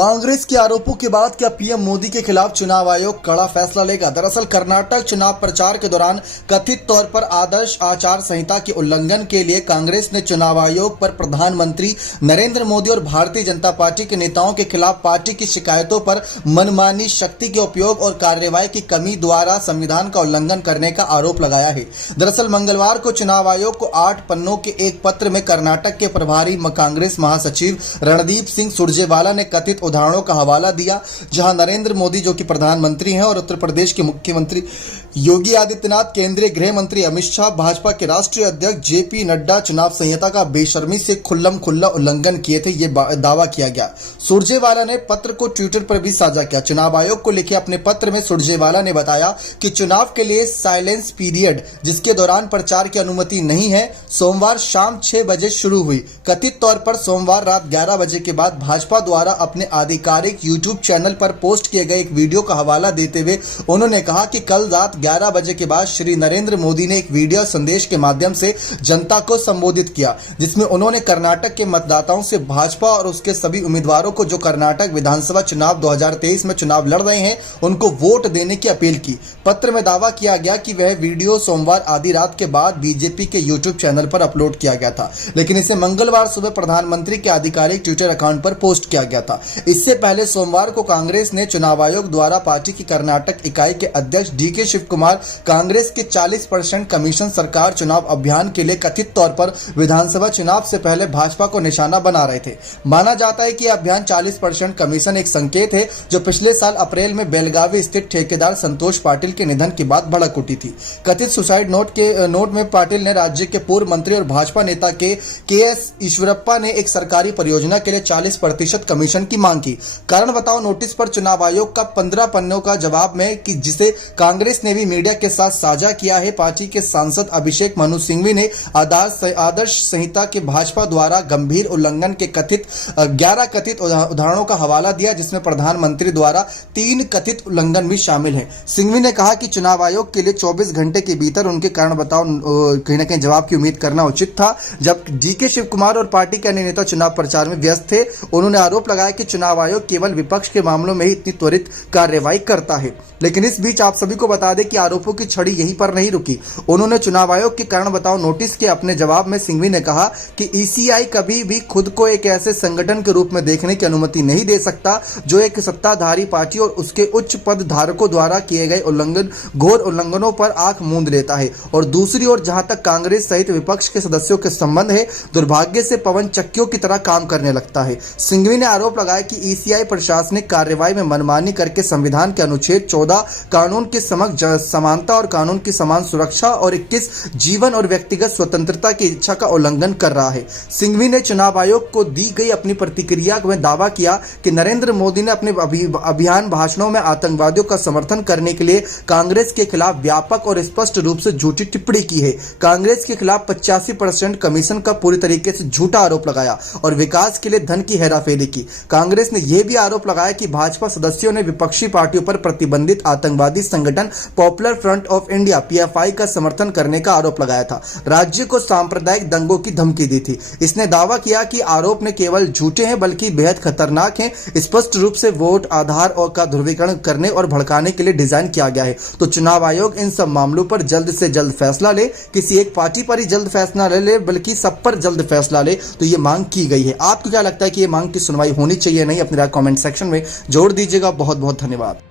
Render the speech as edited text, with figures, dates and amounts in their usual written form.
कांग्रेस के आरोपों के बाद क्या पीएम मोदी के खिलाफ चुनाव आयोग कड़ा फैसला लेगा? दरअसल कर्नाटक चुनाव प्रचार के दौरान कथित तौर पर आदर्श आचार संहिता के उल्लंघन के लिए कांग्रेस ने चुनाव आयोग पर प्रधानमंत्री नरेंद्र मोदी और भारतीय जनता पार्टी के नेताओं के खिलाफ पार्टी की शिकायतों पर मनमानी शक्ति के उपयोग और कार्रवाई की कमी द्वारा संविधान का उल्लंघन करने का आरोप लगाया है। दरअसल मंगलवार को चुनाव आयोग को 8 पन्नों के एक पत्र में कर्नाटक के प्रभारी कांग्रेस महासचिव रणदीप सिंह सुरजेवाला ने कथित उदाहरणों का हवाला दिया, जहां नरेंद्र मोदी जो कि प्रधानमंत्री हैं और उत्तर प्रदेश के मुख्यमंत्री योगी आदित्यनाथ, केंद्रीय गृह मंत्री अमित शाह, भाजपा के राष्ट्रीय अध्यक्ष जेपी नड्डा चुनाव संहिता का बेशर्मी से खुल्लम-खुल्ला उल्लंघन किए थे, ये दावा किया गया। सुरजेवाला ने पत्र को ट्विटर पर भी साझा किया। चुनाव आयोग को लिखे अपने पत्र में सुरजेवाला ने बताया कि चुनाव के लिए साइलेंस पीरियड, जिसके दौरान प्रचार की अनुमति नहीं है, सोमवार शाम 6 बजे शुरू हुई। कथित तौर पर सोमवार रात 11 बजे के बाद भाजपा द्वारा अपने आधिकारिक यूट्यूब चैनल पर पोस्ट किए गए एक वीडियो का हवाला देते हुए उन्होंने कहा कि कल रात 11 बजे के बाद श्री नरेंद्र मोदी ने एक वीडियो संदेश के माध्यम से जनता को संबोधित किया, जिसमें उन्होंने कर्नाटक के मतदाताओं से भाजपा और उसके सभी उम्मीदवारों को जो कर्नाटक विधानसभा चुनाव 2023 में चुनाव लड़ रहे हैं उनको वोट देने की अपील की। पत्र में दावा किया गया कि वह वीडियो सोमवार आधी रात के बाद बीजेपी के यूट्यूब चैनल पर अपलोड किया गया था, लेकिन इसे मंगलवार सुबह प्रधानमंत्री के आधिकारिक ट्विटर अकाउंट पर पोस्ट किया गया था। इससे पहले सोमवार को कांग्रेस ने चुनाव आयोग द्वारा पार्टी की कर्नाटक इकाई के अध्यक्ष डीके शिव कुमार कांग्रेस के 40% कमीशन सरकार चुनाव अभियान के लिए कथित तौर पर विधानसभा चुनाव से पहले भाजपा को निशाना बना रहे थे। माना जाता है कि यह अभियान 40% कमीशन एक संकेत है जो पिछले साल अप्रैल में बेलगावी स्थित ठेकेदार संतोष पाटिल के निधन के बाद भड़क उठी थी। कथित सुसाइड नोट में पाटिल ने राज्य के पूर्व मंत्री और भाजपा नेता के एस ईश्वरप्पा ने एक सरकारी परियोजना के लिए 40% कमीशन की मांग की। कारण बताओ नोटिस पर चुनाव आयोग का 15 पन्नों का जवाब में कि जिसे कांग्रेस ने भी मीडिया के साथ साझा किया है। पार्टी के सांसद अभिषेक मनु सिंघवी ने आदर्श संहिता के भाजपा द्वारा गंभीर उल्लंघन के 11 कथित उदाहरणों का हवाला दिया, जिसमें प्रधानमंत्री द्वारा 3 कथित उल्लंघन भी शामिल हैं। सिंघवी ने कहा कि चुनाव आयोग के लिए 24 घंटे के भीतर उनके कारण बताओ कहीं न कहीं जवाब की उम्मीद करना उचित था। जब डीके शिव कुमार और पार्टी के अन्य नेता चुनाव प्रचार में व्यस्त थे, उन्होंने आरोप लगाया कि चुनाव आयोग केवल विपक्ष के मामलों में ही इतनी त्वरित कार्रवाई करता है। लेकिन इस बीच आप सभी को बता दें कि आरोपों की छड़ी यहीं पर नहीं रुकी। उन्होंने चुनाव आयोग के कारण बताओ नोटिस के अपने जवाब में सिंघवी ने कहा कि ईसीआई कभी भी खुद को एक ऐसे संगठन के रूप में देखने की अनुमति नहीं दे सकता जो एक सत्ताधारी पार्टी और उसके उच्च पद धारकों द्वारा किए गए घोर उल्लंघनों पर आंख मूंद लेता है। और दूसरी ओर जहां तक कांग्रेस सहित विपक्ष के सदस्यों के संबंध है, दुर्भाग्य से पवन चक्कियों की तरह काम करने लगता है। सिंघवी ने आरोप लगाया कि ईसीआई प्रशासनिक कार्रवाई में मनमानी करके संविधान के अनुच्छेद 14 कानून के समक्ष समानता और कानून की समान सुरक्षा और 21 जीवन और व्यक्तिगत स्वतंत्रता की इच्छा का उल्लंघन कर रहा है। सिंघवी ने चुनाव आयोग को दी गई अपनी प्रतिक्रिया में दावा किया कि नरेंद्र मोदी ने अपने अभियान भाषणों में आतंकवादियों का समर्थन करने के लिए कांग्रेस के खिलाफ व्यापक और स्पष्ट रूप से झूठी टिप्पणी की है। कांग्रेस के खिलाफ 85% कमीशन का पूरी तरीके से झूठा आरोप लगाया और विकास के लिए धन की हेराफेरी की। कांग्रेस ने यह भी आरोप लगाया कि भाजपा सदस्यों ने विपक्षी पार्टियों पर प्रतिबंधित आतंकवादी संगठन popular front of India PFI का समर्थन करने का आरोप लगाया था। राज्य को सांप्रदायिक दंगों की धमकी दी थी। इसने दावा किया कि आरोप न केवल झूठे हैं बल्कि बेहद खतरनाक हैं, स्पष्ट रूप से वोट आधार और का ध्रुवीकरण करने और भड़काने के लिए डिजाइन किया गया है। तो चुनाव आयोग इन सब मामलों पर जल्द से जल्द फैसला ले, किसी एक पार्टी पर ही जल्द फैसला ले बल्कि सब पर जल्द फैसला ले, तो ये मांग की गई है। आपको क्या लगता है कि ये मांग की सुनवाई होनी चाहिए नहीं? अपनी राय कमेंट सेक्शन में जोड़ दीजिएगा। बहुत बहुत धन्यवाद।